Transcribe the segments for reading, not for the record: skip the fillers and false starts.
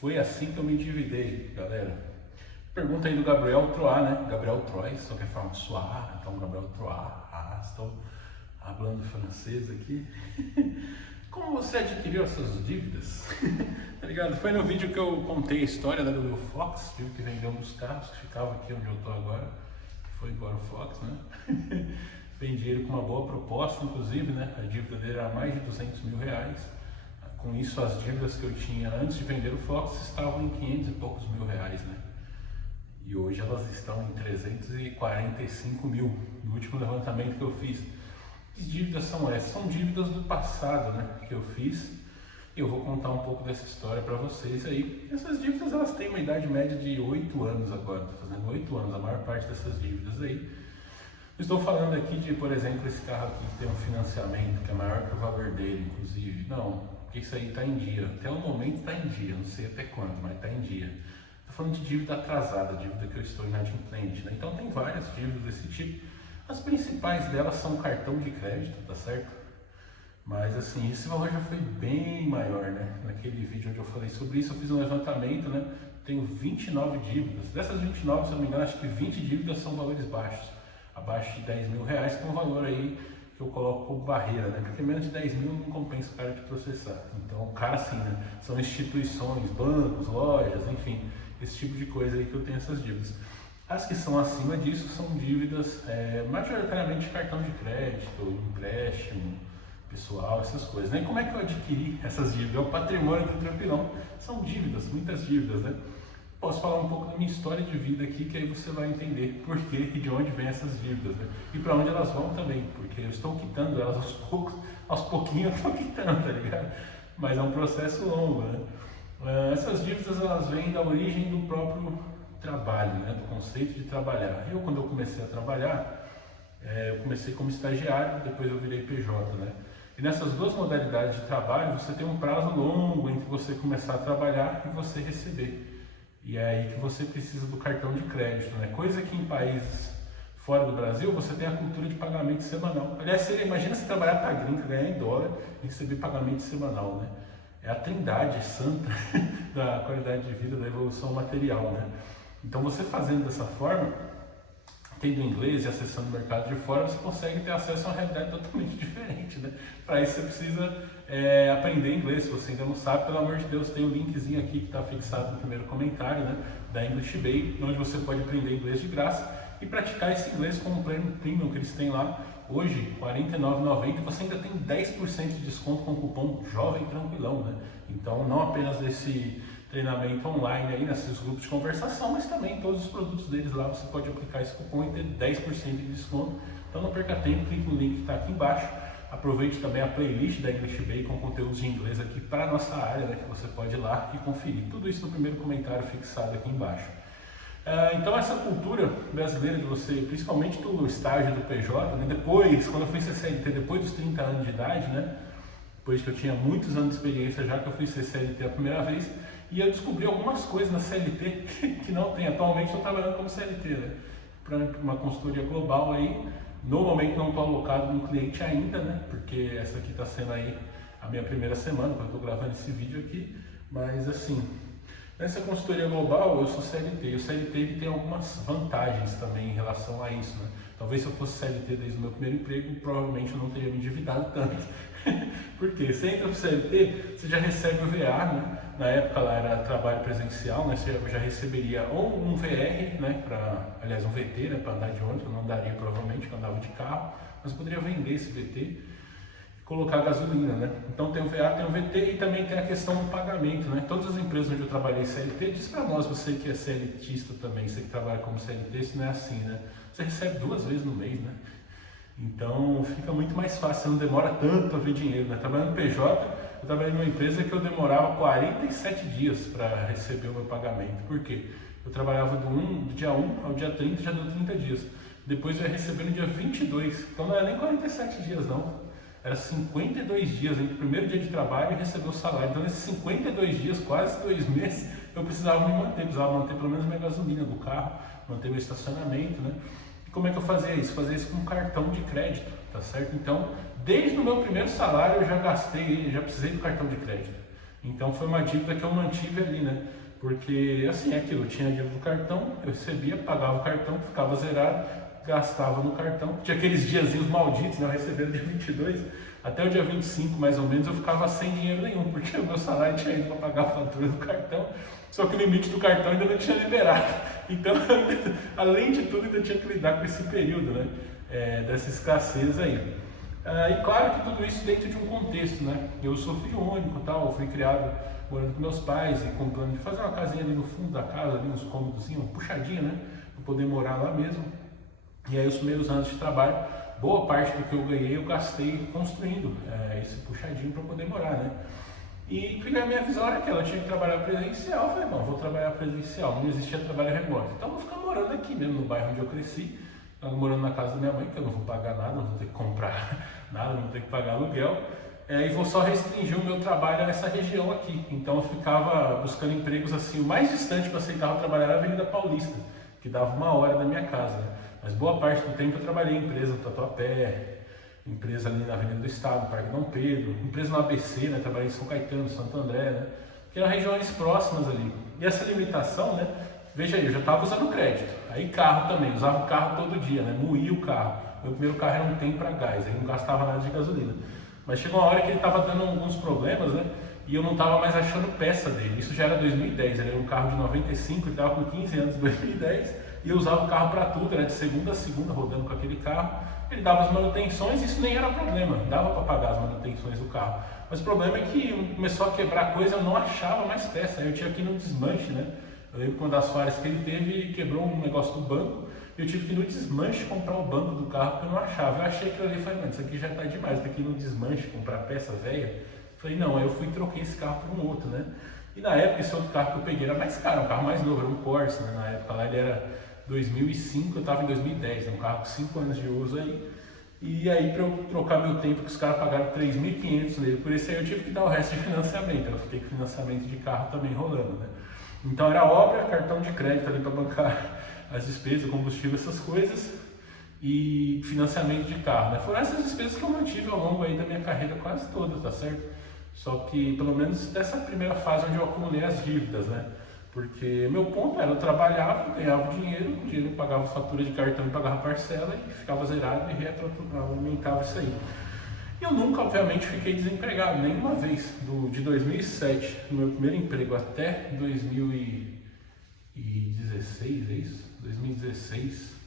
Foi assim que eu me endividei, galera. Pergunta aí do Gabriel Troá, né? Gabriel Troy, só que é François, então Gabriel Troá. Estou falando francês aqui. Como você adquiriu essas dívidas? Tá ligado? Foi no vídeo que eu contei a história da do Fox, tive que vender um dos carros que ficava aqui onde eu tô agora. Foi embora o Fox, né? Vendi ele com uma boa proposta, inclusive, né? A dívida dele era mais de 200 mil reais. Com isso, as dívidas que eu tinha antes de vender o Fox estavam em 500 e poucos mil reais, né? E hoje elas estão em 345 mil, no último levantamento que eu fiz. Que dívidas são essas? São dívidas do passado, né? Que eu fiz. E eu vou contar um pouco dessa história para vocês aí. Essas dívidas, elas têm uma idade média de 8 anos agora. Estou fazendo 8 anos, a maior parte dessas dívidas aí. Estou falando aqui de, por exemplo, esse carro aqui que tem um financiamento que é maior que o valor dele, inclusive. Não, porque isso aí está em dia. Até o momento está em dia, não sei até quando, mas está em dia. Estou falando de dívida atrasada, dívida que eu estou inadimplente, né? Então tem várias dívidas desse tipo. As principais delas são cartão de crédito, tá certo? Mas assim, esse valor já foi bem maior, né? Naquele vídeo onde eu falei sobre isso, eu fiz um levantamento, né? Tenho 29 dívidas. Dessas 29, se eu não me engano, acho que 20 dívidas são valores baixos. Abaixo de 10 mil reais, que é um valor aí que eu coloco como barreira, né? Porque menos de 10 mil não compensa o cara de processar. Então, o cara sim, né? São instituições, bancos, lojas, enfim, esse tipo de coisa aí que eu tenho essas dívidas. As que são acima disso são dívidas majoritariamente cartão de crédito, empréstimo, pessoal, essas coisas, né? E como é que eu adquiri essas dívidas? É o patrimônio do Tranquilão. São dívidas, muitas dívidas, né? Posso falar um pouco da minha história de vida aqui, que aí você vai entender por quê e de onde vêm essas dívidas, né? E para onde elas vão também, porque eu estou quitando elas aos poucos, aos pouquinhos eu estou quitando, tá ligado? Mas é um processo longo, né? Essas dívidas, elas vêm da origem do próprio trabalho, né? Do conceito de trabalhar. Quando eu comecei a trabalhar, eu comecei como estagiário, depois eu virei PJ, né? E nessas duas modalidades de trabalho, você tem um prazo longo entre você começar a trabalhar e você receber. E é aí que você precisa do cartão de crédito, né? Coisa que em países fora do Brasil, você tem a cultura de pagamento semanal. Aliás, imagina se trabalhar para a gringa, ganhar em dólar e receber pagamento semanal, né? É a trindade santa da qualidade de vida, da evolução material, né? Então, você fazendo dessa forma, tendo inglês e acessando o mercado de fora, você consegue ter acesso a uma realidade totalmente diferente, né? Para isso você precisa aprender inglês. Se você ainda não sabe, pelo amor de Deus, tem um linkzinho aqui que está fixado no primeiro comentário, né? Da English Bay, onde você pode aprender inglês de graça e praticar esse inglês com o plano premium que eles têm lá. Hoje, R$ 49,90, você ainda tem 10% de desconto com o cupom Jovem Tranquilão, né? Então, não apenas esse treinamento online aí nesses grupos de conversação, mas também todos os produtos deles lá você pode aplicar esse cupom e ter 10% de desconto. Então não perca tempo, clique no link que está aqui embaixo. Aproveite também a playlist da English Bay com conteúdos de inglês aqui para a nossa área, né, que você pode ir lá e conferir. Tudo isso no primeiro comentário fixado aqui embaixo. Então essa cultura brasileira de você, principalmente do estágio do PJ, né, depois, quando eu fui ser CLT, depois dos 30 anos de idade, né, depois que eu tinha muitos anos de experiência já que eu fui ser CLT a primeira vez, e eu descobri algumas coisas na CLT que não tem. Atualmente estou trabalhando como CLT, né? Para uma consultoria global aí. No momento não estou alocado no cliente ainda, né? Porque essa aqui está sendo aí a minha primeira semana, quando eu estou gravando esse vídeo aqui. Mas assim, nessa consultoria global eu sou CLT. E o CLT ele tem algumas vantagens também em relação a isso, né? Talvez se eu fosse CLT desde o meu primeiro emprego, provavelmente eu não teria me endividado tanto. Porque você entra no CLT, você já recebe o VA, né? Na época lá era trabalho presencial, né? Você já receberia ou um VR, né? Aliás, um VT, né? Para andar de ônibus, eu não daria provavelmente, porque eu andava de carro, mas poderia vender esse VT e colocar gasolina, né? Então tem o VA, tem o VT e também tem a questão do pagamento, né? Todas as empresas onde eu trabalhei CLT, diz para nós, você que é CLTista também, você que trabalha como CLT, isso não é assim, né? Você recebe 2 vezes no mês, né? Então fica muito mais fácil, você não demora tanto para ver dinheiro, né? Trabalhando no PJ, eu trabalhei numa empresa que eu demorava 47 dias para receber o meu pagamento. Por quê? Eu trabalhava do dia 1 ao dia 30, já deu 30 dias. Depois eu ia receber no dia 22, então não era nem 47 dias não. Era 52 dias entre o primeiro dia de trabalho e receber o salário. Então nesses 52 dias, quase 2 meses, eu precisava me manter, precisava manter pelo menos minha gasolina do carro, manter meu estacionamento, né? E como é que eu fazia isso? Fazia isso com cartão de crédito, tá certo? Então, desde o meu primeiro salário eu já gastei, já precisei do cartão de crédito. Então foi uma dívida que eu mantive ali, né? Porque assim, é aquilo, eu tinha a dívida do cartão, eu recebia, pagava o cartão, ficava zerado, gastava no cartão. Tinha aqueles diazinhos malditos, né? Eu recebia no dia 22, até o dia 25 mais ou menos eu ficava sem dinheiro nenhum, porque o meu salário tinha ido para pagar a fatura do cartão, só que o limite do cartão ainda não tinha liberado. Então, além de tudo, ainda tinha que lidar com esse período, né? Dessa escassez aí. E claro que tudo isso dentro de um contexto, né? Eu sou filho único, tal, eu fui criado morando com meus pais e com o plano de fazer uma casinha ali no fundo da casa, ali uns cômodos, uma puxadinha, né? Para poder morar lá mesmo. E aí os primeiros anos de trabalho, boa parte do que eu ganhei eu gastei construindo esse puxadinho para poder morar, né? E a minha visão era aquela, eu tinha que trabalhar presencial, eu falei, não, vou trabalhar presencial, não existia trabalho remoto. Então eu vou ficar morando aqui mesmo, no bairro onde eu cresci, morando na casa da minha mãe, que eu não vou pagar nada, não vou ter que comprar nada, não vou ter que pagar aluguel. E vou só restringir o meu trabalho a essa região aqui. Então eu ficava buscando empregos assim, o mais distante que eu aceitava trabalhar era a Avenida Paulista, que dava 1 hora da minha casa, né? Mas boa parte do tempo eu trabalhei em empresa no Tatuapé, empresa ali na Avenida do Estado, Parque Dom Pedro, empresa no ABC, né? Trabalhei em São Caetano, Santo André, né? Que eram regiões próximas ali. E essa limitação, né? Veja aí, eu já estava usando crédito. Aí carro também, usava o carro todo dia, né? Moía o carro. Meu primeiro carro era um Tempra gás, aí não gastava nada de gasolina. Mas chegou uma hora que ele estava dando alguns problemas, né? E eu não estava mais achando peça dele. Isso já era 2010, ele era um carro de 95, ele estava com 15 anos em 2010. E eu usava o carro para tudo, era de segunda a segunda rodando com aquele carro. Ele dava as manutenções, isso nem era problema, dava para pagar as manutenções do carro. Mas o problema é que começou a quebrar coisa, eu não achava mais peça, aí eu tinha que ir no desmanche, né? Eu lembro que uma das falhas que ele teve, quebrou um negócio do banco, e eu tive que ir no desmanche comprar o banco do carro, porque eu não achava. Eu achei aquilo ali e falei, mano, isso aqui já tá demais, eu tenho que ir no desmanche comprar peça velha. Falei, não, aí eu fui e troquei esse carro por um outro, né? E na época, esse outro carro que eu peguei era mais caro, um carro mais novo, era um Corsa, né? Na época lá ele era 2005, eu estava em 2010, né? Um carro com 5 anos de uso aí. E aí, para eu trocar meu tempo, que os caras pagaram 3.500 nele, por isso aí eu tive que dar o resto de financiamento. Eu fiquei com financiamento de carro também rolando, né? Então era obra, cartão de crédito ali para bancar as despesas, combustível, essas coisas, e financiamento de carro, né? Foram essas despesas que eu mantive ao longo aí da minha carreira quase toda, tá certo? Só que pelo menos dessa primeira fase onde eu acumulei as dívidas, né? Porque meu ponto era, eu trabalhava, ganhava dinheiro, o dinheiro pagava fatura de cartão e pagava parcela e ficava zerado e retroalimentava isso aí. Eu nunca, obviamente, fiquei desempregado, nenhuma vez. De 2007, no meu primeiro emprego, até 2016, é isso? 2016,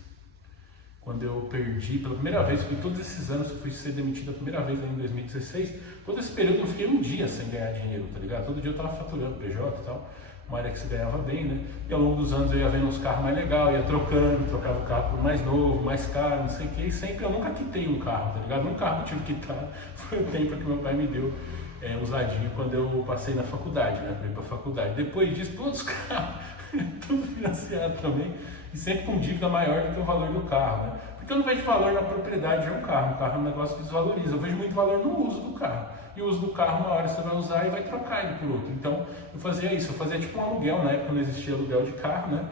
quando eu perdi pela primeira vez, porque todos esses anos eu fui ser demitido a primeira vez em 2016, todo esse período eu fiquei um dia sem ganhar dinheiro, tá ligado? Todo dia eu tava faturando PJ e tal, uma área que se ganhava bem, né? E ao longo dos anos eu ia vendo uns carros mais legais, ia trocava o carro por mais novo, mais caro, não sei o que, e sempre eu nunca quitei um carro, tá ligado? Um carro que eu tive que quitar foi o tempo que meu pai me deu usadinho quando eu passei na faculdade, né? Pra ir pra faculdade. Depois disso, todos os carros, tudo financiado também, e sempre com dívida maior do que o valor do carro, né? Porque eu não vejo valor na propriedade de um carro é um negócio que desvaloriza, eu vejo muito valor no uso do carro. E o uso do carro, uma hora você vai usar e vai trocar ele por outro. Então, eu fazia isso, eu fazia tipo um aluguel, na época não existia aluguel de carro, né?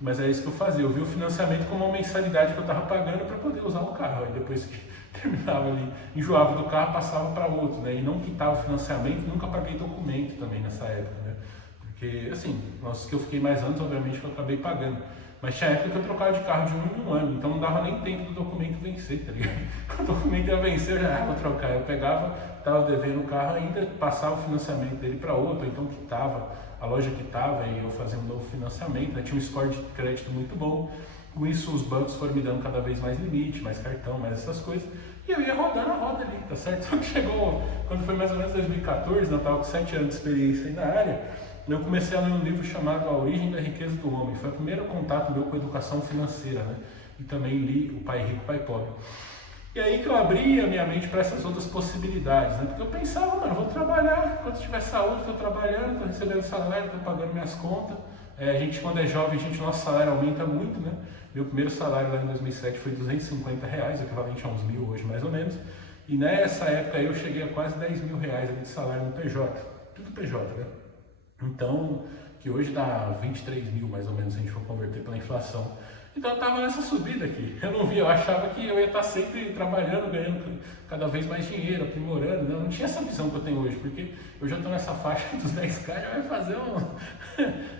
Mas é isso que eu fazia, eu vi o financiamento como uma mensalidade que eu estava pagando para poder usar o carro. Aí depois que terminava ali, enjoava do carro, passava para outro, né? E não quitava o financiamento, nunca paguei documento também nessa época, né? Porque, assim, os que eu fiquei mais anos, obviamente, que eu acabei pagando. Mas tinha época que eu trocava de carro de 1 em 1 ano, então não dava nem tempo do documento vencer, tá ligado? Quando o documento ia vencer, eu já vou trocar. Eu pegava, estava devendo o carro ainda, passava o financiamento dele para outro, então quitava, a loja quitava e eu fazia um novo financiamento, né? Tinha um score de crédito muito bom. Com isso, os bancos foram me dando cada vez mais limite, mais cartão, mais essas coisas. E eu ia rodando a roda ali, tá certo? Só que chegou, quando foi mais ou menos 2014, eu estava com 7 anos de experiência aí na área, eu comecei a ler um livro chamado A Origem da Riqueza do Homem. Foi o primeiro contato meu com a educação financeira, né? E também li O Pai Rico, Pai Pobre. E aí que eu abri a minha mente para essas outras possibilidades, né? Porque eu pensava, mano, vou trabalhar, quando tiver saúde, estou trabalhando, estou recebendo salário, estou pagando minhas contas. A gente, quando é jovem, nosso salário aumenta muito, né? Meu primeiro salário lá em 2007 foi R$250, equivalente a uns 1.000 hoje, mais ou menos. E nessa época aí eu cheguei a quase R$10.000 ali de salário no PJ. Tudo PJ, né? Então, que hoje dá 23 mil mais ou menos, se a gente for converter pela inflação. Então eu estava nessa subida aqui. Eu não via, eu achava que eu ia estar sempre trabalhando, ganhando cada vez mais dinheiro, aprimorando. Né? Eu não tinha essa visão que eu tenho hoje, porque eu já estou nessa faixa dos 10k, já vai fazer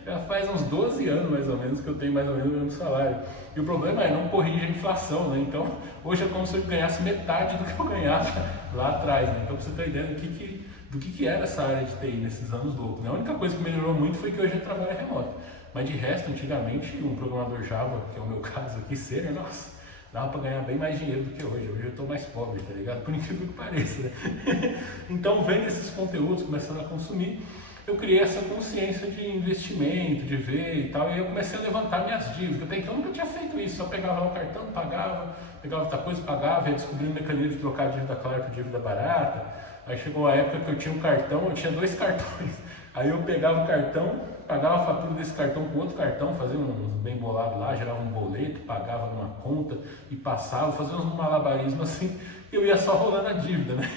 já faz uns 12 anos mais ou menos que eu tenho mais ou menos o mesmo salário. E o problema é não corrige a inflação, né? Então hoje é como se eu ganhasse metade do que eu ganhava lá atrás. Né? Então pra você ter ideia do que era essa área de TI nesses anos loucos. Né? A única coisa que melhorou muito foi que hoje eu trabalho remoto. Mas de resto, antigamente, um programador Java, que é o meu caso aqui, sênior, nossa, dava para ganhar bem mais dinheiro do que hoje. Hoje eu estou mais pobre, tá ligado? Por incrível que pareça, né? Então, vendo esses conteúdos, começando a consumir, eu criei essa consciência de investimento, de ver e tal, e aí eu comecei a levantar minhas dívidas. Até então eu nunca tinha feito isso, só pegava lá o cartão, pagava, pegava outra coisa, pagava, ia descobrindo o mecanismo de trocar dívida clara por dívida barata. Aí chegou a época que eu tinha um cartão, eu tinha 2 cartões. Aí eu pegava o cartão, pagava a fatura desse cartão com outro cartão, fazia uns bem bolados lá, gerava um boleto, pagava numa conta e passava, fazia uns malabarismos assim, e eu ia só rolando a dívida, né?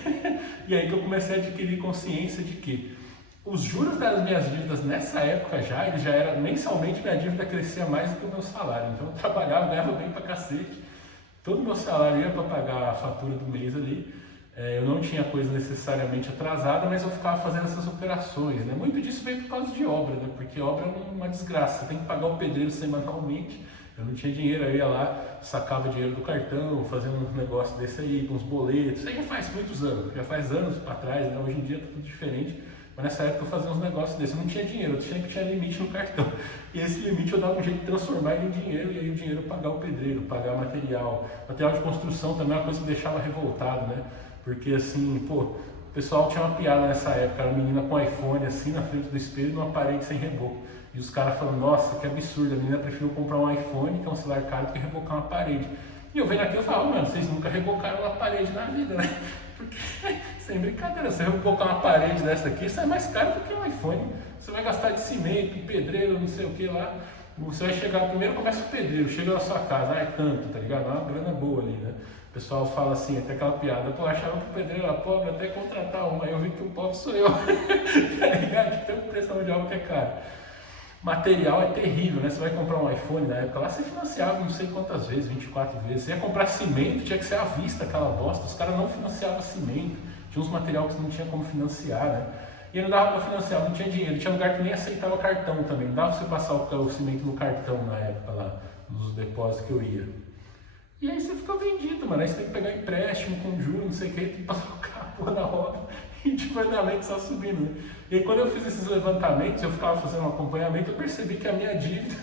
E aí que eu comecei a adquirir consciência de que os juros das minhas dívidas nessa época já era, mensalmente minha dívida crescia mais do que o meu salário. Então eu trabalhava, ganhava bem pra cacete, todo o meu salário ia para pagar a fatura do mês ali. Eu não tinha coisa necessariamente atrasada, mas eu ficava fazendo essas operações, né? Muito disso veio por causa de obra, né? Porque obra é uma desgraça, você tem que pagar o pedreiro semanalmente. Eu não tinha dinheiro, eu ia lá, sacava dinheiro do cartão, fazia um negócio desse aí, com uns boletos. Isso aí já faz muitos anos, já faz anos para trás, né? Hoje em dia tá tudo diferente. Mas nessa época eu fazia uns negócios desses, eu não tinha dinheiro, eu sempre tinha limite no cartão. E esse limite eu dava um jeito de transformar ele em dinheiro, e aí o dinheiro eu pagar o pedreiro, pagar material. Material de construção também é uma coisa que me deixava revoltado, né? Porque assim, pô, o pessoal tinha uma piada nessa época, era a menina com iPhone assim na frente do espelho numa parede sem reboco. E os caras falando, nossa, que absurdo, a menina preferiu comprar um iPhone, que é um celular caro, do que rebocar uma parede. E eu vendo aqui, eu falava, mano, vocês nunca rebocaram uma parede na vida, né? Porque, sem brincadeira, você rebocar uma parede dessa aqui, isso é mais caro do que um iPhone. Você vai gastar de cimento, pedreiro, não sei o que lá. Você vai chegar, primeiro começa o pedreiro, chega na sua casa, é tanto, tá ligado? É uma grana boa ali, né? O pessoal fala assim, até aquela piada, pô, achava que o pedreiro era pobre até contratar uma, aí eu vi que o pobre sou eu, tá ligado? Que tem um preço de obra que é caro. Material é terrível, né? Você vai comprar um iPhone na época lá, você financiava não sei quantas vezes, 24 vezes. Você ia comprar cimento, tinha que ser à vista aquela bosta, os caras não financiavam cimento, tinha uns materiais que não tinha como financiar, né? E não dava para financiar, não tinha dinheiro, tinha lugar que nem aceitava cartão também, não dava pra você passar o cimento no cartão na época lá, nos depósitos que eu ia. E aí você fica vendido, mano. Aí você tem que pegar empréstimo com juros, não sei o que, tem que colocar a porra na roda e de verdade só subindo. Né? E aí quando eu fiz esses levantamentos, eu ficava fazendo um acompanhamento, eu percebi que a minha dívida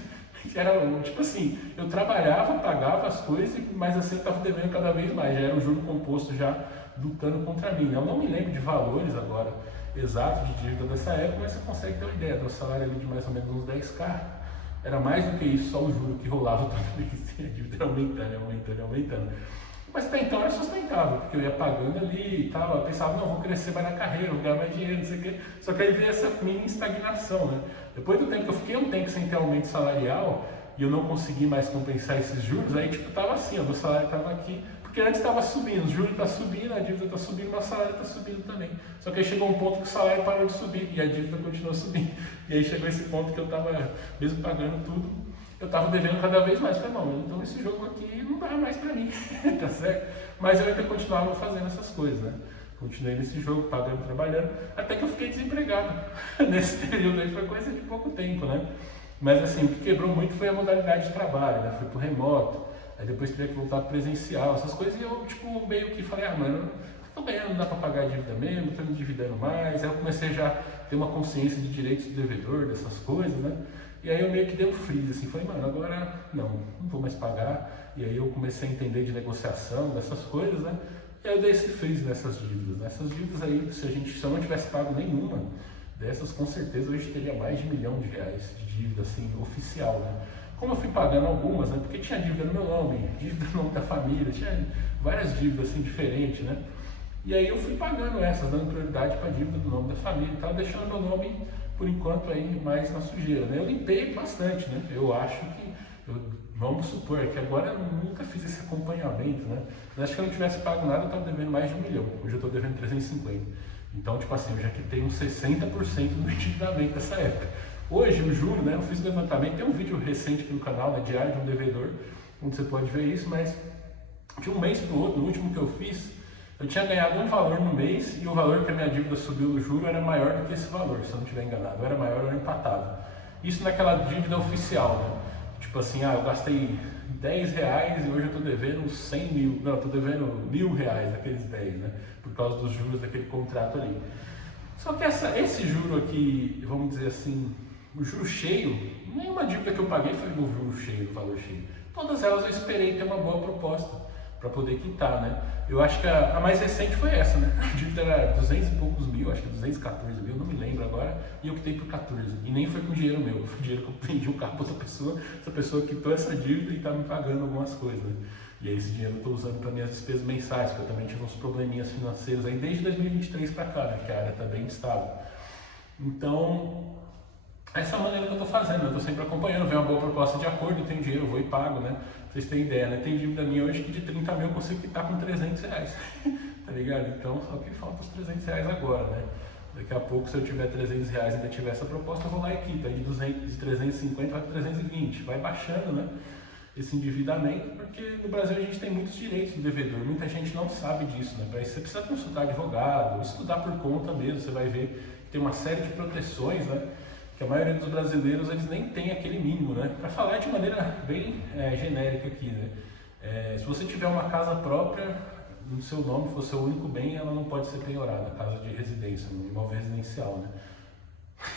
era, tipo assim, eu trabalhava, pagava as coisas, mas assim eu estava devendo cada vez mais, já era um juro composto já lutando contra mim. Eu não me lembro de valores agora exatos de dívida dessa época, mas você consegue ter uma ideia do salário ali de mais ou menos uns 10k. Era mais do que isso, só o juro que rolava toda vez, a dívida era aumentando. Mas até então era sustentável, porque eu ia pagando ali e tal, eu pensava, não, vou crescer mais na carreira, vou ganhar mais dinheiro, não sei o quê. Só que aí veio essa mini estagnação, né? Depois do tempo que eu fiquei um tempo sem ter aumento salarial e eu não consegui mais compensar esses juros, aí tipo, tava assim, ó, meu salário estava aqui, porque antes estava subindo, os juros estão subindo, a dívida está subindo, meu salário está subindo também. Só que aí chegou um ponto que o salário parou de subir e a dívida continuou subindo. E aí chegou esse ponto que eu estava, mesmo pagando tudo, eu estava devendo cada vez mais. Falei, não, então esse jogo aqui não dá mais para mim, tá certo? Mas eu ainda continuava fazendo essas coisas, né? Continuei nesse jogo, pagando, trabalhando, até que eu fiquei desempregado. Nesse período aí foi coisa de pouco tempo, né? Mas assim, o que quebrou muito foi a modalidade de trabalho, né? Fui pro remoto. Aí depois teria que voltar presencial, essas coisas, e eu, tipo, meio que falei, mano, tô ganhando, não dá pra pagar a dívida mesmo, tô me endividando mais. Aí eu comecei já a ter uma consciência de direitos do devedor, dessas coisas, né? E aí eu meio que dei um freeze, assim, falei, mano, agora não vou mais pagar. E aí eu comecei a entender de negociação, dessas coisas, né? E aí eu dei esse freeze nessas dívidas. Nessas dívidas aí, se eu não tivesse pago nenhuma dessas, com certeza hoje teria mais de R$ 1 milhão de dívida, assim, oficial, né? Como eu fui pagando algumas, né? Porque tinha dívida no meu nome, dívida no nome da família, tinha várias dívidas assim diferentes, né? E aí eu fui pagando essas, dando prioridade para a dívida do nome da família e tal, deixando meu nome, por enquanto, aí mais na sujeira, né? Eu limpei bastante, né? Eu acho que, vamos supor, que agora eu nunca fiz esse acompanhamento, né? Mas acho que se eu não tivesse pago nada, eu estava devendo mais de R$ 1 milhão, hoje eu estou devendo 350. Então, tipo assim, eu já quitei uns 60% do endividamento dessa época. Hoje, o juro, né, eu fiz levantamento, tem um vídeo recente aqui no canal, né, Diário de um Devedor, onde você pode ver isso, mas de um mês para o outro, no último que eu fiz, eu tinha ganhado um valor no mês e o valor que a minha dívida subiu no juro era maior do que esse valor, se eu não estiver enganado, era maior ou empatado. Isso naquela dívida oficial, né? Tipo assim, eu gastei 10 reais e hoje eu estou devendo 100 mil, não, estou devendo R$1.000 daqueles 10, né? Por causa dos juros daquele contrato ali. Só que esse juro aqui, vamos dizer assim, o juro cheio, nenhuma dívida que eu paguei foi no juro cheio, no valor cheio. Todas elas eu esperei ter uma boa proposta para poder quitar, né? Eu acho que a mais recente foi essa, né? A dívida era 200 e poucos mil, acho que 214 mil, não me lembro agora, e eu quitei por 14. E nem foi com dinheiro meu, foi dinheiro que eu vendi um carro para essa pessoa quitou essa dívida e está me pagando algumas coisas, né? E aí esse dinheiro eu estou usando para minhas despesas mensais, porque eu também tive uns probleminhas financeiros aí desde 2023 para cá, né? Que a área está bem instável. Então, essa é a maneira que eu estou fazendo, eu estou sempre acompanhando, vem uma boa proposta de acordo, eu tenho dinheiro, eu vou e pago, né? Pra vocês terem ideia, né? Tem dívida minha hoje que de 30 mil eu consigo quitar com 300 reais, tá ligado? Então, só que falta os 300 reais agora, né? Daqui a pouco, se eu tiver 300 reais e ainda tiver essa proposta, eu vou lá e quito. Aí de 350 vai para 320, vai baixando, né? Esse endividamento, porque no Brasil a gente tem muitos direitos do devedor, muita gente não sabe disso, né? Para isso você precisa consultar advogado, estudar por conta mesmo, você vai ver que tem uma série de proteções, né? Que a maioria dos brasileiros eles nem tem aquele mínimo, né? Para falar de maneira bem genérica aqui, né? Se você tiver uma casa própria, no seu nome, for seu único bem, ela não pode ser penhorada, casa de residência, no imóvel residencial, né?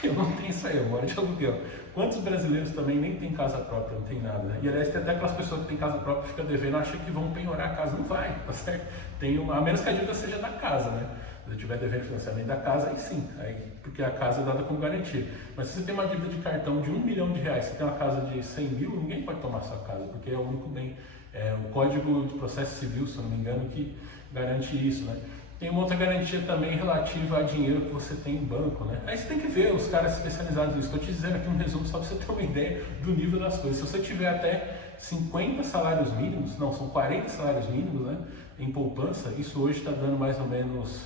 Eu não tenho isso aí, eu moro de aluguel. Quantos brasileiros também nem tem casa própria, não tem nada, né? E aliás, tem até aquelas pessoas que têm casa própria que ficam devendo, acham que vão penhorar a casa, não vai, tá certo? A menos que a dívida seja da casa, né? Se eu estiver devendo financiamento da casa, aí sim, porque a casa é dada como garantia. Mas se você tem uma dívida de cartão de R$1 milhão, você tem uma casa de 100 mil, ninguém pode tomar sua casa, porque é o único bem. É o Código de Processo Civil, se eu não me engano, que garante isso, né? Tem uma outra garantia também relativa a dinheiro que você tem em banco, né? Aí você tem que ver os caras especializados nisso. Estou te dizendo aqui um resumo só para você ter uma ideia do nível das coisas. Se você tiver até 50 salários mínimos, não, são 40 salários mínimos, né? Em poupança, isso hoje está dando mais ou menos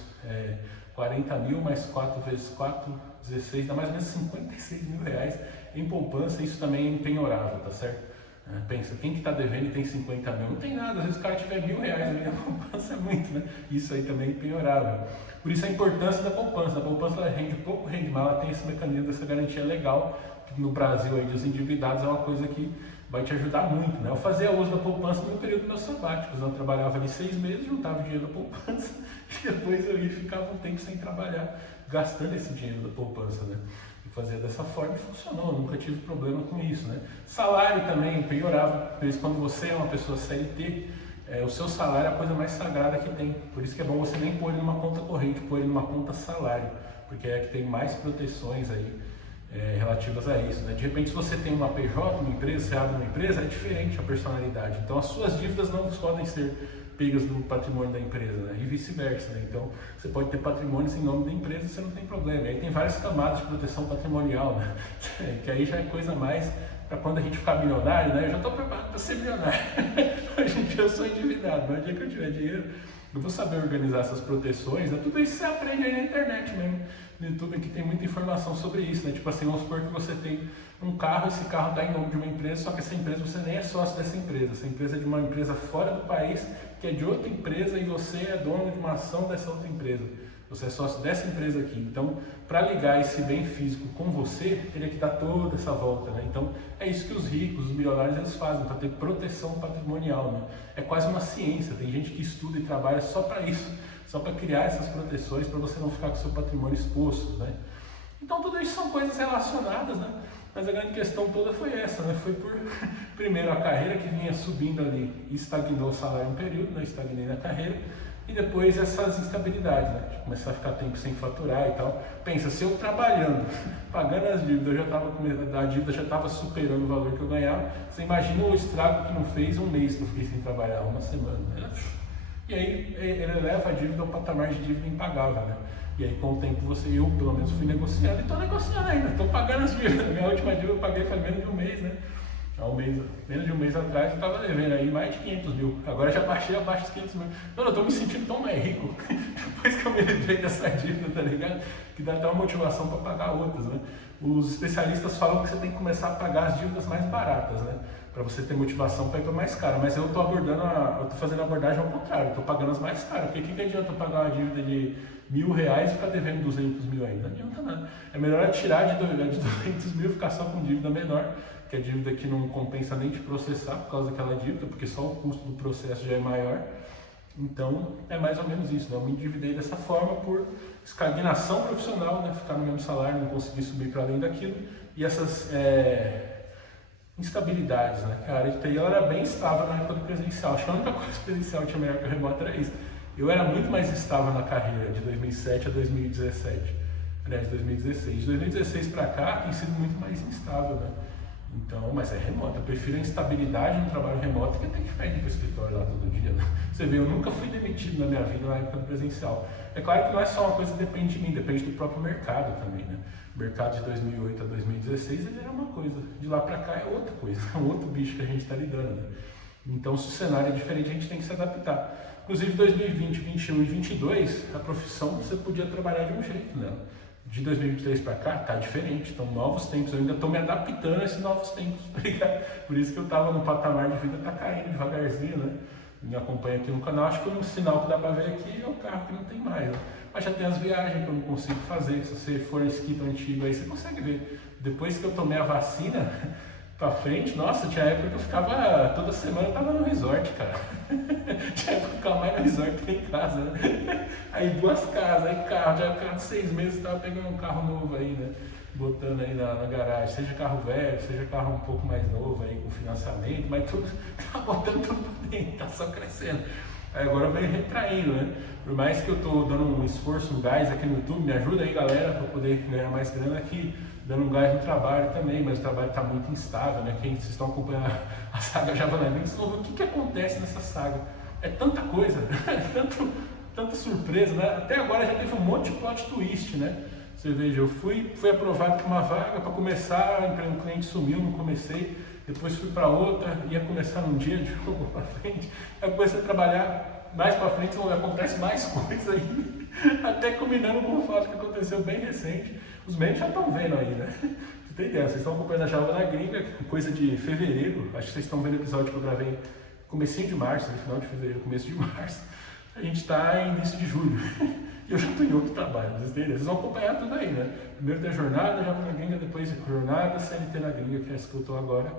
40 mil mais 4 vezes 4, 16, dá mais ou menos 56 mil reais em poupança. Isso também é empenhorável, tá certo? Pensa, quem que está devendo e tem 50 mil? Não tem nada, às vezes o cara tiver R$1.000 ali na poupança é muito, né? Isso aí também é empenhorável. Por isso a importância da poupança. A poupança ela rende pouco, rende mal, ela tem esse mecanismo dessa garantia legal, que no Brasil aí dos endividados é uma coisa que vai te ajudar muito, né? Eu fazia uso da poupança no período dos meus sabáticos, eu trabalhava ali 6 meses, juntava o dinheiro da poupança e depois eu ia e ficava um tempo sem trabalhar, gastando esse dinheiro da poupança, né? Fazer dessa forma e funcionou, eu nunca tive problema com isso, né? Salário também empenhorável, por isso quando você é uma pessoa CLT, o seu salário é a coisa mais sagrada que tem, por isso que é bom você nem pôr ele numa conta corrente, pôr ele numa conta salário, porque é que tem mais proteções aí relativas a isso, né? De repente se você tem uma PJ, uma empresa, você abre uma empresa, é diferente a personalidade, então as suas dívidas não podem ser pegas no patrimônio da empresa, né? E vice-versa, né? Então você pode ter patrimônios em nome da empresa e você não tem problema. E aí tem várias camadas de proteção patrimonial, né? Que aí já é coisa mais para quando a gente ficar milionário, né? Eu já estou preparado para ser milionário. Hoje em dia eu sou endividado, mas no dia que eu tiver dinheiro, eu vou saber organizar essas proteções, né? Tudo isso você aprende aí na internet mesmo. No YouTube aqui tem muita informação sobre isso, né? Tipo assim, vamos supor que você tem um carro, esse carro está em nome de uma empresa, só que essa empresa você nem é sócio dessa empresa. Essa empresa é de uma empresa fora do país, que é de outra empresa e você é dono de uma ação dessa outra empresa. Você é sócio dessa empresa aqui. Então, para ligar esse bem físico com você, teria que dar toda essa volta, né? Então, é isso que os ricos, os milionários, eles fazem, para ter proteção patrimonial, né? É quase uma ciência. Tem gente que estuda e trabalha só para isso, só para criar essas proteções, para você não ficar com o seu patrimônio exposto, né? Então, tudo isso são coisas relacionadas, né? Mas a grande questão toda foi essa, né? Foi por, primeiro, a carreira que vinha subindo ali e estagnou o salário um período, né? Estagnei na carreira. E depois essas instabilidades, né? De começar a ficar tempo sem faturar e tal. Pensa, se eu trabalhando, pagando as dívidas, a dívida já estava superando o valor que eu ganhava, você imagina o estrago que não fez um mês que eu fiquei sem trabalhar, uma semana. Né? E aí ele leva a dívida ao patamar de dívida impagável, né? E aí com o tempo eu pelo menos fui negociando e estou negociando ainda, estou pagando as dívidas. Minha última dívida eu paguei faz menos de um mês, né? Menos de um mês atrás eu estava devendo aí mais de 500 mil, agora já baixei abaixo dos 500 mil. Eu estou me sentindo tão mais rico depois que eu me livrei dessa dívida, tá ligado? Que dá até uma motivação para pagar outras, né? os especialistas falam que você tem que começar a pagar as dívidas mais baratas, né? Para você ter motivação para ir para mais cara. Mas eu estou fazendo a abordagem ao contrário, estou pagando as mais caras. Porque o que adianta eu pagar uma dívida de R$1.000 e ficar devendo 200 mil ainda? Não adianta nada. É melhor tirar de 200 mil e ficar só com dívida menor, que é dívida que não compensa nem te processar por causa daquela dívida, porque só o custo do processo já é maior. Então, é mais ou menos isso, né? Eu me endividei dessa forma por estagnação profissional, né? Ficar no mesmo salário, não conseguir subir para além daquilo, e essas instabilidades, né? A área de TI ela era bem estável na época do presencial. Acho que a única coisa presencial que tinha melhor que o remoto era isso. Eu era muito mais estável na carreira, de 2007 a 2017. Aliás, 2016. De 2016 para cá tem sido muito mais instável, né? Então, mas é remoto. Eu prefiro a instabilidade no trabalho remoto que ter que ficar indo para o escritório lá todo dia, né? Você vê, eu nunca fui demitido na minha vida na época do presencial. É claro que não é só uma coisa que depende de mim, depende do próprio mercado também, né? O mercado de 2008 a 2016 ele era uma coisa, de lá para cá é outra coisa, é um outro bicho que a gente está lidando, né? Então, se o cenário é diferente, a gente tem que se adaptar. Inclusive, 2020, 2021 e 2022, a profissão você podia trabalhar de um jeito, né? De 2023 para cá, tá diferente, então novos tempos, eu ainda estou me adaptando a esses novos tempos, por isso que eu estava no patamar de vida, tá caindo devagarzinho, né? Me acompanha aqui no canal, acho que um sinal que dá para ver aqui é o carro que não tem mais, né? Mas já tem as viagens que eu não consigo fazer, se você for inscrito antigo aí, você consegue ver. Depois que eu tomei a vacina, pra frente, nossa, tinha época que eu ficava, toda semana eu tava no resort, cara. Tinha época que eu ficava mais no resort que em casa, né? Aí 2 casas, aí carro, já cada 6 meses eu tava pegando um carro novo aí, né? Botando aí na garagem, seja carro velho, seja carro um pouco mais novo aí, com financiamento, mas tudo, tá botando tudo pra dentro, tá só crescendo. Aí agora eu venho retraindo, né? Por mais que eu tô dando um esforço, um gás aqui no YouTube, me ajuda aí galera, pra poder ganhar mais grana aqui, dando um gás no trabalho também, mas o trabalho está muito instável, né? Quem vocês estão acompanhando a saga Javalanguinho, vocês vão ver o que acontece nessa saga. É tanta coisa, tanta surpresa, né? Até agora já teve um monte de plot twist, né? Você veja, eu fui aprovado para uma vaga para começar, o cliente sumiu, não comecei, depois fui para outra, ia começar num dia de jogo para frente, aí comecei a trabalhar mais para frente, acontece mais coisa ainda, até combinando com o fato que aconteceu bem recente. Os memes já estão vendo aí, né? Você tem ideia, vocês estão acompanhando a Java na Gringa, coisa de fevereiro, acho que vocês estão vendo o episódio que eu gravei comecinho de março, no final de fevereiro, começo de março, a gente está em início de julho, e eu já estou em outro trabalho, vocês têm ideia? Vocês vão acompanhar tudo aí, né? Primeiro tem a jornada, Java na Gringa, depois a jornada, CLT na Gringa, que é essa que eu estou agora.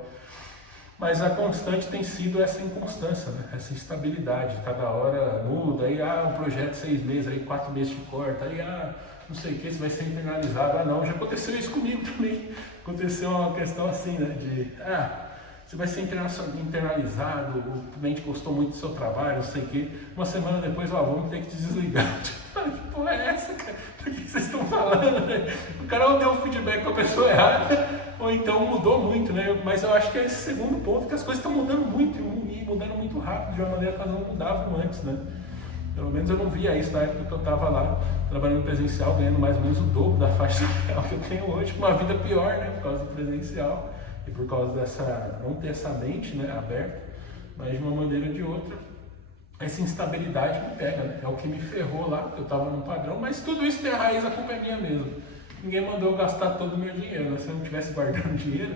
Mas a constante tem sido essa inconstância, né? Essa instabilidade, cada hora muda, aí um projeto 6 meses, aí 4 meses te corta, aí não sei o que, se vai ser internalizado, não, já aconteceu isso comigo também, aconteceu uma questão assim, né, de, você vai ser internalizado, o cliente gostou muito do seu trabalho, não sei o que, uma semana depois, vamos ter que te desligar, que porra é essa, cara, por que vocês estão falando, né? O cara ou deu um feedback com a pessoa errada, ou então mudou muito, né, mas eu acho que é esse segundo ponto, que as coisas estão mudando muito, e mudando muito rápido, de uma maneira que elas não mudavam antes, né. Pelo menos eu não via isso na época que eu estava lá, trabalhando presencial, ganhando mais ou menos o dobro da faixa salarial que eu tenho hoje, com uma vida pior, né, por causa do presencial e por causa dessa, não ter essa mente, né, aberta, mas de uma maneira ou de outra, essa instabilidade me pega, né, é o que me ferrou lá, eu estava num padrão, mas tudo isso tem a raiz, a culpa é minha mesmo. Ninguém mandou eu gastar todo o meu dinheiro, né, se eu não estivesse guardando dinheiro.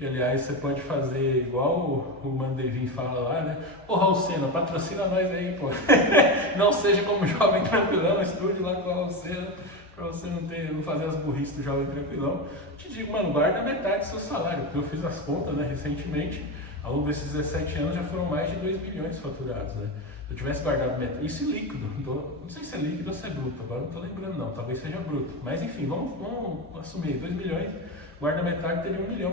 E aliás, você pode fazer igual o Mandevin fala lá, né? Ô Raul Sena, patrocina nós aí, pô. Não seja como Jovem Tranquilão, estude lá com o Raul Sena, pra você não fazer as burrices do Jovem Tranquilão. Te digo, mano, guarda metade do seu salário, porque eu fiz as contas, né, recentemente, ao longo desses 17 anos já foram mais de 2 milhões faturados, né? Se eu tivesse guardado metade, isso é líquido, não sei se é líquido ou se é bruto, agora não tô lembrando não, talvez seja bruto. Mas enfim, vamos assumir, 2 milhões, guarda metade, teria 1 milhão.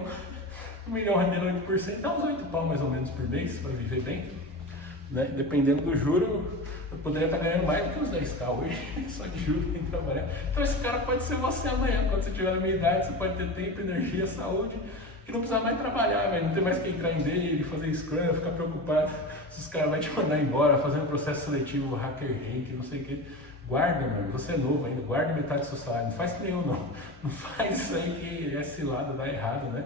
1 milhão rendendo 8%, dá uns 8 pau mais ou menos por mês para viver bem, né? Dependendo do juro, eu poderia estar ganhando mais do que uns 10k hoje, só de juros sem trabalhar. Então esse cara pode ser você amanhã, quando você tiver na minha idade, você pode ter tempo, energia, saúde, e não precisar mais trabalhar, velho. Não tem mais que entrar em dele, fazer scrum, ficar preocupado se os caras vão te mandar embora, fazendo processo seletivo, hacker rank, não sei o que. Guarda, mano, você é novo ainda, guarda metade do seu salário, não faz que nem eu não. Não faz isso aí que é cilada, dá errado, né?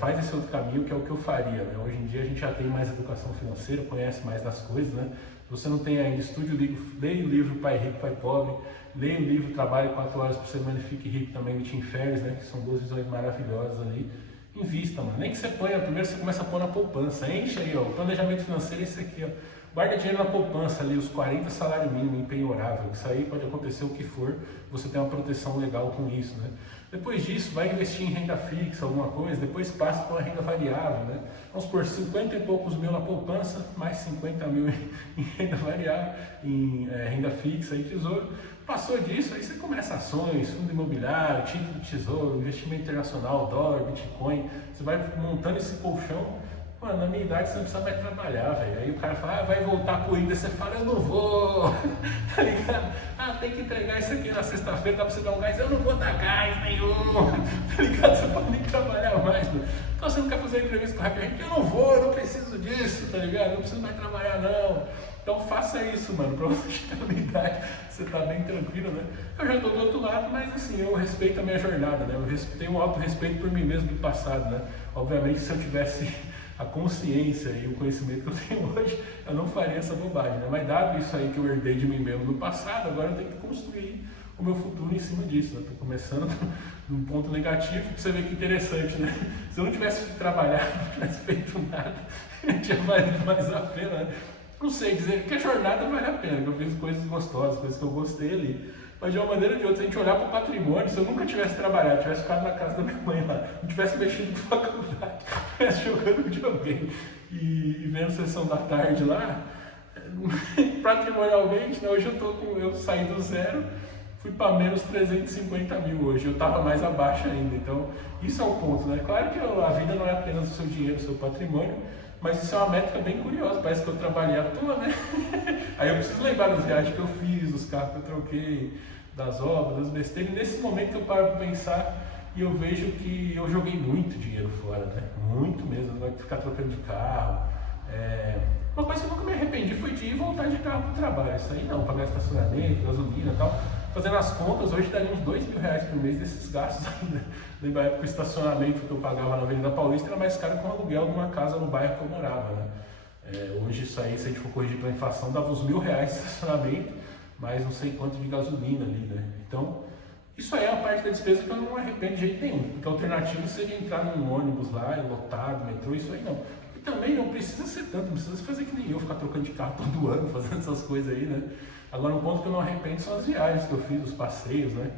Faz esse outro caminho que é o que eu faria, né? Hoje em dia a gente já tem mais educação financeira, conhece mais das coisas, né? Se você não tem ainda, leia o livro Pai Rico, Pai Pobre, leia o livro Trabalhe 4 Horas por Semana e Fique Rico também do Tim Ferriss, né? Que são 2 visões maravilhosas ali. Invista, mano. Nem que você ponha, primeiro você começa a pôr na poupança, enche aí, ó. O planejamento financeiro é esse aqui, ó. Guarda dinheiro na poupança ali, os 40 salário mínimo, impenhorável. Isso aí pode acontecer o que for, você tem uma proteção legal com isso, né? Depois disso, vai investir em renda fixa, alguma coisa, depois passa para uma renda variável, né? Vamos por 50 e poucos mil na poupança, mais 50 mil em renda variável, em renda fixa e tesouro. Passou disso, aí você começa ações, fundo imobiliário, título de tesouro, investimento internacional, dólar, Bitcoin. Você vai montando esse colchão. Mano, na minha idade você não precisa mais trabalhar, velho. Aí o cara fala, vai voltar pro Inter, você fala, eu não vou, tá ligado? Tem que entregar isso aqui na sexta-feira, dá pra você dar um gás, eu não vou dar gás nenhum, tá ligado? Você pode nem trabalhar mais, mano. Então você não quer fazer entrevista com o Happy, eu não vou, eu não preciso disso, tá ligado? Não preciso mais trabalhar, não. Então faça isso, mano, pra você chegar na minha idade, você tá bem tranquilo, né? Eu já tô do outro lado, mas assim, eu respeito a minha jornada, né? Eu tenho um alto respeito por mim mesmo do passado, né? Obviamente, se eu tivesse a consciência e o conhecimento que eu tenho hoje, eu não faria essa bobagem, né? Mas dado isso aí que eu herdei de mim mesmo no passado, agora eu tenho que construir o meu futuro em cima disso, né? Estou começando num ponto negativo, pra você ver que interessante, né? Se eu não tivesse trabalhado, não tivesse feito nada, tinha valido mais a pena, né? Não sei dizer que a jornada vale a pena, que eu fiz coisas gostosas, coisas que eu gostei ali. Mas de uma maneira ou de outra, se a gente olhar para o patrimônio, se eu nunca tivesse trabalhado, tivesse ficado na casa da minha mãe lá, não tivesse mexido com faculdade, estivesse jogando videogame e vendo sessão da tarde lá, patrimonialmente, né, hoje eu saí do zero, fui para menos 350 mil hoje, eu estava mais abaixo ainda. Então, isso é um ponto, né? Claro que a vida não é apenas o seu dinheiro, o seu patrimônio, mas isso é uma métrica bem curiosa, parece que eu trabalhei à toa, né? Aí eu preciso lembrar das viagens que eu fiz, dos carros que eu troquei, das obras, das besteiras. E nesse momento que eu paro para pensar e eu vejo que eu joguei muito dinheiro fora, né? Muito mesmo, vai ficar trocando de carro. Uma coisa que eu nunca me arrependi foi de ir e voltar de carro para o trabalho. Isso aí não, pagar estacionamento, gasolina e tal. Fazendo as contas, hoje daria uns R$2.000 por mês desses gastos ainda. Lembra a época que o estacionamento que eu pagava na Avenida Paulista era mais caro que o aluguel de uma casa no bairro que eu morava, né? Hoje isso aí, se a gente for corrigir pela inflação, dava uns R$1.000 de estacionamento, mais não sei quanto de gasolina ali, né? Então, isso aí é a parte da despesa que eu não me arrependo de jeito nenhum, porque a alternativa seria entrar num ônibus lá, lotado, metrô, isso aí não. E também não precisa ser tanto, não precisa fazer que nem eu, ficar trocando de carro todo ano, fazendo essas coisas aí, né? Agora, um ponto que eu não arrependo são as viagens que eu fiz, os passeios, né?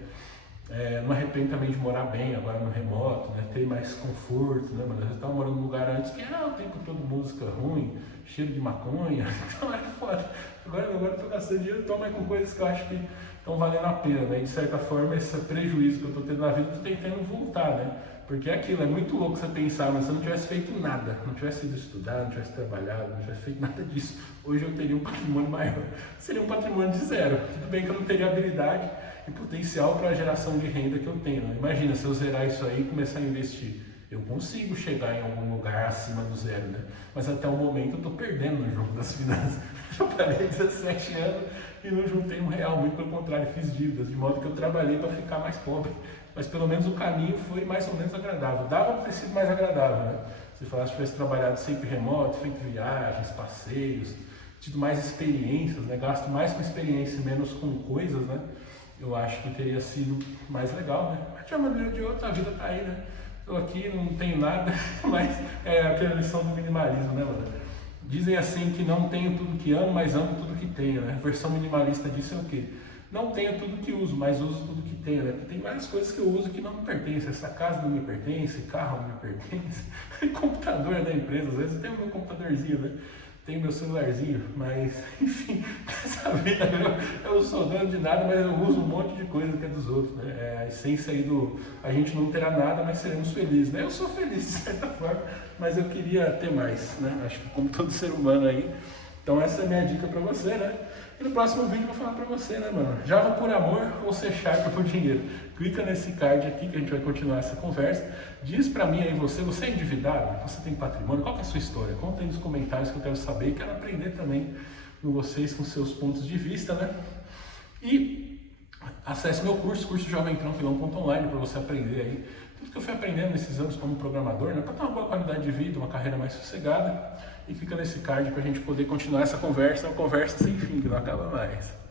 Não arrependo também de morar bem agora no remoto, né? Ter mais conforto, né? Mas eu estava morando num lugar antes que era o tempo todo música ruim, cheiro de maconha, então era foda. Agora eu estou gastando dinheiro, mas com coisas que eu acho que estão valendo a pena, né? E de certa forma, esse prejuízo que eu estou tendo na vida, eu estou tentando voltar, né? Porque é aquilo, é muito louco você pensar, mas se eu não tivesse feito nada, não tivesse ido estudar, não tivesse trabalhado, não tivesse feito nada disso, hoje eu teria um patrimônio maior. Seria um patrimônio de zero. Tudo bem que eu não teria habilidade e potencial para a geração de renda que eu tenho, né? Imagina, se eu zerar isso aí e começar a investir, eu consigo chegar em algum lugar acima do zero, né? Mas até o momento eu estou perdendo no jogo das finanças. Eu trabalhei 17 anos e não juntei R$1, muito pelo contrário, fiz dívidas, de modo que eu trabalhei para ficar mais pobre. Mas pelo menos o caminho foi mais ou menos agradável. Dava para ter sido mais agradável, né? Se falasse que tivesse trabalhado sempre remoto, feito viagens, passeios, tido mais experiências, né? Gasto mais com experiência e menos com coisas, né? Eu acho que teria sido mais legal, né? Mas de uma maneira ou de outra, a vida tá aí, né? Estou aqui, não tenho nada, mas é aquela lição do minimalismo, né, mano? Dizem assim que não tenho tudo que amo, mas amo tudo que tenho, né? A versão minimalista disso é o quê? Não tenho tudo que uso, mas uso tudo que tenho, né? Porque tem várias coisas que eu uso que não me pertencem. Essa casa não me pertence, carro não me pertence, computador é da empresa, às vezes eu tenho o meu computadorzinho, né? Tenho meu celularzinho, mas enfim, essa vida eu não sou dono de nada, mas eu uso um monte de coisa que é dos outros, né? A essência aí a gente não terá nada, mas seremos felizes, né? Eu sou feliz de certa forma, mas eu queria ter mais, né? Acho que como todo ser humano aí. Então essa é a minha dica pra você, né? E no próximo vídeo eu vou falar pra você, né, mano? Java por amor ou C# por dinheiro? Clica nesse card aqui que a gente vai continuar essa conversa. Diz pra mim aí, você é endividado? Você tem patrimônio? Qual que é a sua história? Conta aí nos comentários que eu quero saber e quero aprender também com vocês, com seus pontos de vista, né? E acesse meu curso jovemtranquilão.online para você aprender aí tudo que eu fui aprendendo nesses anos como programador, né, para ter uma boa qualidade de vida, uma carreira mais sossegada, e fica nesse card para a gente poder continuar essa conversa, uma conversa sem fim, que não acaba mais.